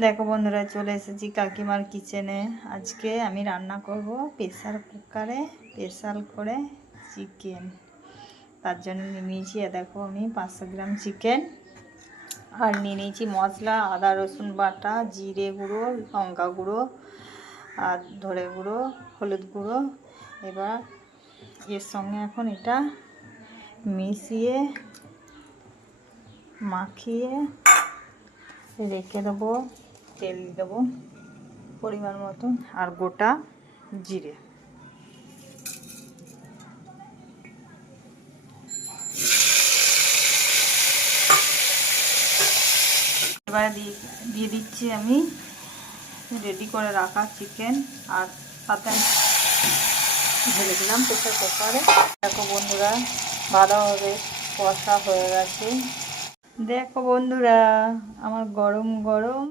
দেখো বন্ধুরা, চলে এসেছি কাকিমার কিচেনে। আজকে আমি রান্না করব প্রেসার কুকারে স্পেশাল করে চিকেন। তার জন্য নিয়ে নিয়েছি, দেখো আমি 500 গ্রাম চিকেন, আর নিয়ে নিয়েছি মশলা, আদা রসুন বাটা, জিরে গুঁড়ো, লঙ্কা গুঁড়ো, আর ধরে গুঁড়ো, হলুদ গুঁড়ো। এবার এর সঙ্গে এখন এটা মিশিয়ে মাখিয়ে রেখে দেবো। তেল দেবো পরিমাণ মতো, আর গোটা জিরে। এবারে দিয়ে দিচ্ছি আমি রেডি করে রাখা চিকেন, আর সাথে ঢেলে দিলাম প্রেসার কুকারে। দেখো বন্ধুরা, ভালোভাবে কষা হয়ে গেছে। দেখো বন্ধুরা, আমার গরম গরম